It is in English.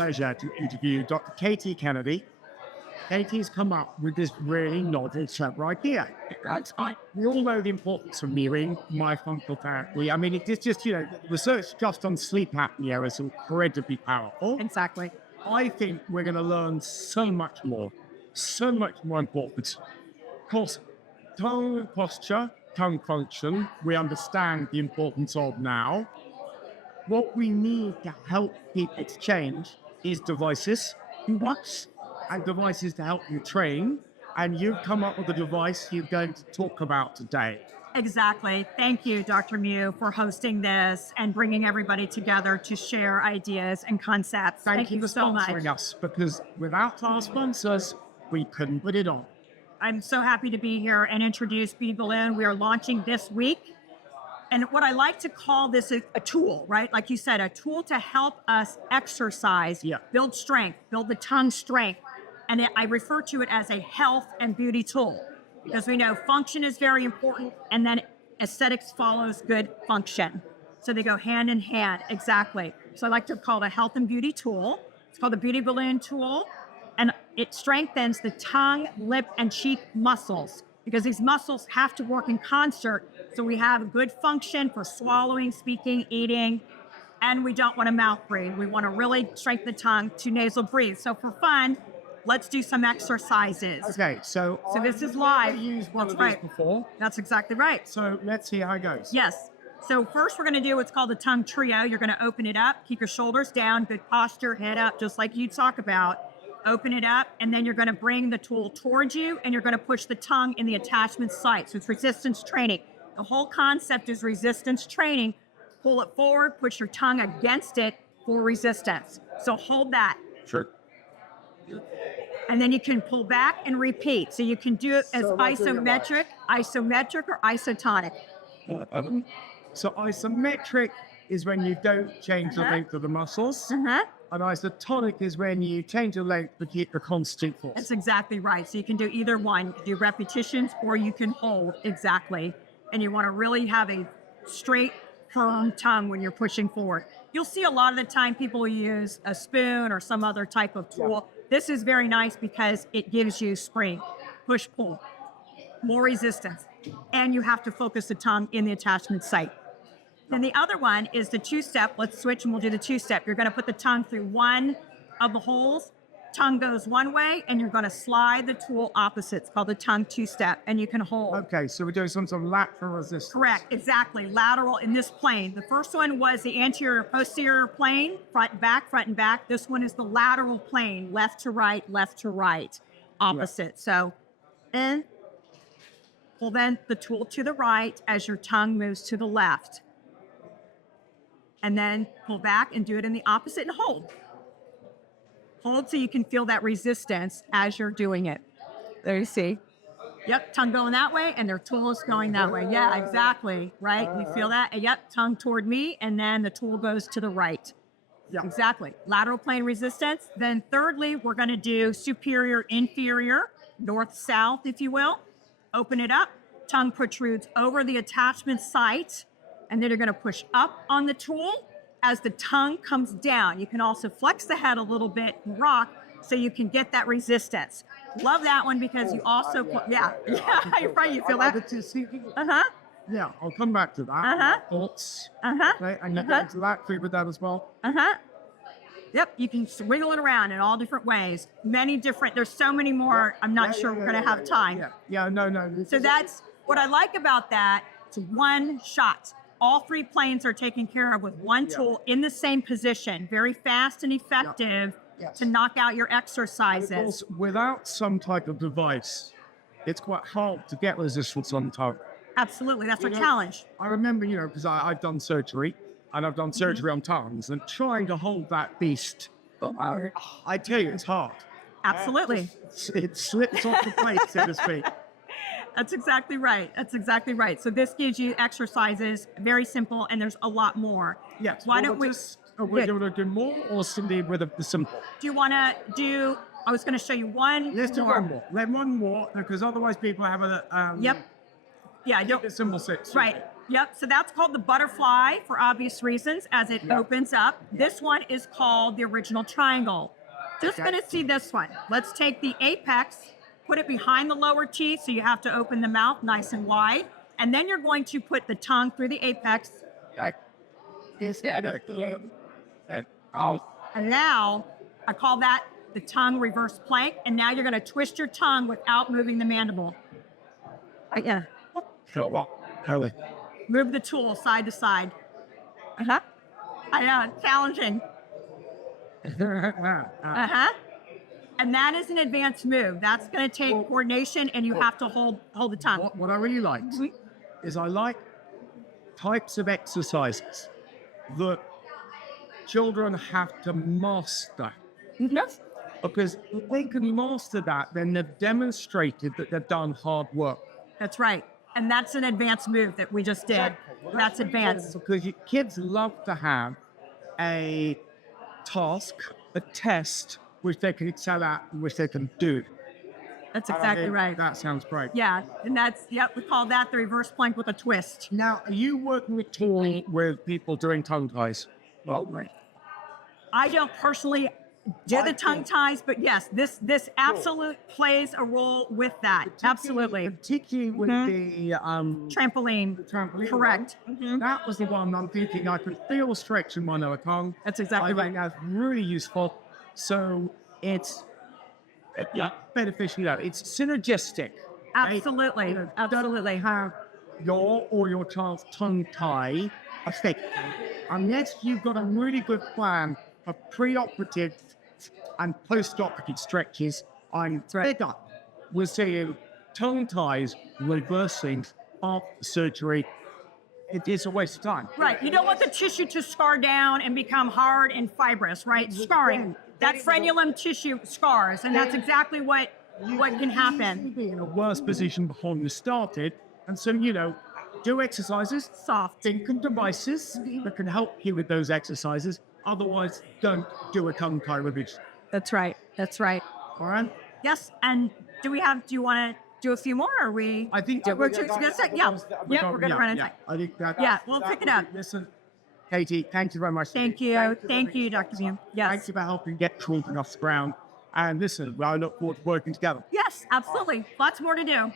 pleasure to interview Dr. Katie Kennedy. Katie's come up with this really novel term right here. We all know the importance of Mewing, myofascial therapy. I mean, it's just, research just on sleep apnea is incredibly powerful. Exactly. I think we're going to learn so much more important. Of course, tongue posture, tongue function, we understand the importance of now. What we need to help people to change is devices. And devices to help you train. And you've come up with a device you're going to talk about today. Exactly. Thank you, Dr. Mew, for hosting this and bringing everybody together to share ideas and concepts. Thank you for so much. sponsoring us, because without our sponsors, we couldn't put it on. I'm so happy to be here and introduce Baloon. We are launching this week. And what I like to call this is a tool, right? Like you said, a tool to help us exercise, build strength, build the tongue strength. And I refer to it as a health and beauty tool, because we know function is very important, and then aesthetics follows good function. So they go hand in hand, exactly. So I like to call it a health and beauty tool. It's called the Beauty Balloon tool, and it strengthens the tongue, lip, and cheek muscles, because these muscles have to work in concert so we have good function for swallowing, speaking, eating, and we don't want to mouth breathe. We want to really strengthen the tongue to nasal breathe. So for fun, let's do some exercises. Okay, so this is live. I've used one That's of right. these before. That's exactly right. So let's see how it goes. Yes. So first we're going to do what's called the tongue trio. You're going to open it up, keep your shoulders down, good posture, head up, just like you talk about. Open it up, and then you're going to bring the tool towards you, and you're going to push the tongue in the attachment site. So it's resistance training. The whole concept is resistance training. Pull it forward, push your tongue against it for resistance. So hold that. Sure. And then you can pull back and repeat. So you can do it as isometric or isotonic. So isometric is when you don't change the length of the muscles. And isotonic is when you change the length but keep the constant force. That's exactly right. So you can do either one. You can do repetitions or you can hold, exactly. And you want to really have a straight, firm tongue when you're pushing forward. You'll see a lot of the time people will use a spoon or some other type of tool. This is very nice because it gives you spring, push, pull, more resistance. And you have to focus the tongue in the attachment site. Then the other one is the two-step. Let's switch and we'll do the two-step. You're going to put the tongue through one of the holes. Tongue goes one way, and you're going to slide the tool opposite. It's called the tongue two-step, and you can hold. Okay, so we're doing some sort of lateral resistance. Correct, exactly. Lateral in this plane. The first one was the anterior posterior plane, front and back. This one is the lateral plane, left to right, opposite. Yeah. So in, pull then the tool to the right as your tongue moves to the left. And then pull back and do it in the opposite and hold. Hold so you can feel that resistance as you're doing it. There you see. Yep, tongue going that way and their tool is going that way. Yeah, exactly, right? You feel that? Yep, tongue toward me and then the tool goes to the right. Yeah. Exactly. Lateral plane resistance. Then thirdly, we're going to do superior, inferior, north, south, if you will. Open it up. Tongue protrudes over the attachment site. And then you're going to push up on the tool as the tongue comes down. You can also flex the head a little bit and rock so you can get that resistance. Love that one because you also, yeah, you're right, you feel that? Yeah, I'll come back to that. Thoughts. Right, and you get into that, agree with that as well. Yep, you can wiggle it around in all different ways. Many different, there's so many more, I'm not sure we're going to have time. No. So that's, what I like about that, it's one shot. All three planes are taken care of with one tool in the same position. Very fast and effective to knock out your exercises. Of course, without some type of device, it's quite hard to get resistance on the tongue. Absolutely, that's a challenge. I remember, because I've done surgery, and I've done surgery on tongues, and trying to hold that beast, I tell you, it's hard. Absolutely. It slips off the plate, so to speak. That's exactly right. So this gives you exercises, very simple, and there's a lot more. Yes. Why don't we? We're going to do more, or simply with the simple? Do you want to do? I was going to show you one. Let's do one more. Let one more, because otherwise people have a. Yep. Yeah. I don't. The symbol 6. Right. Yep, so that's called the butterfly for obvious reasons as it opens up. This one is called the original triangle. Just gonna see this one. Let's take the apex, put it behind the lower teeth, so you have to open the mouth nice and wide. And then you're going to put the tongue through the apex. And now, I call that the tongue reverse plank. And now you're gonna twist your tongue without moving the mandible. Yeah. Move the tool side to side. I know, challenging. And that is an advanced move. That's going to take coordination, and you have to hold the tongue. What I really liked is I like types of exercises that children have to master. Yes. Because if they can master that, then they've demonstrated that they've done hard work. That's right. And that's an advanced move that we just did. That's advanced. Because your kids love to have a task, a test, which they can excel at, which they can do. That's exactly right. That sounds great. Yeah, and that's, we call that the reverse plank with a twist. Now, are you working with people doing tongue ties? Well, I don't personally do the tongue ties, but yes, this absolute plays a role with that. Absolutely. Particularly with the trampoline. Correct. That was the one I'm thinking I could feel stretch in my lower tongue. That's exactly right. That's really useful. So it's beneficial. It's synergistic. Absolutely. Absolutely. Have your or your child's tongue tie effective unless you've got a really good plan of pre-operative and post-operative stretches. I'm fed up with seeing tongue ties reversing after surgery. It is a waste of time. Right. You don't want the tissue to scar down and become hard and fibrous, right? Scarring. That frenulum tissue scars, and that's exactly what can happen. Be in a worse position before you started, and so do exercises, Soft. think of devices that can help you with those exercises. Otherwise, don't do a tongue tie revision. That's right. That's right. All right. Yes. And do you want to do a few more? Or are we? I think we're going to run it. I think that. Yeah, we'll pick it up. Listen, Katie, thank you very much. Thank you. Thank you, Dr. Mew. Yes. Thank you for helping get children off the ground. And listen, I look forward to working together. Yes, absolutely. Lots more to do.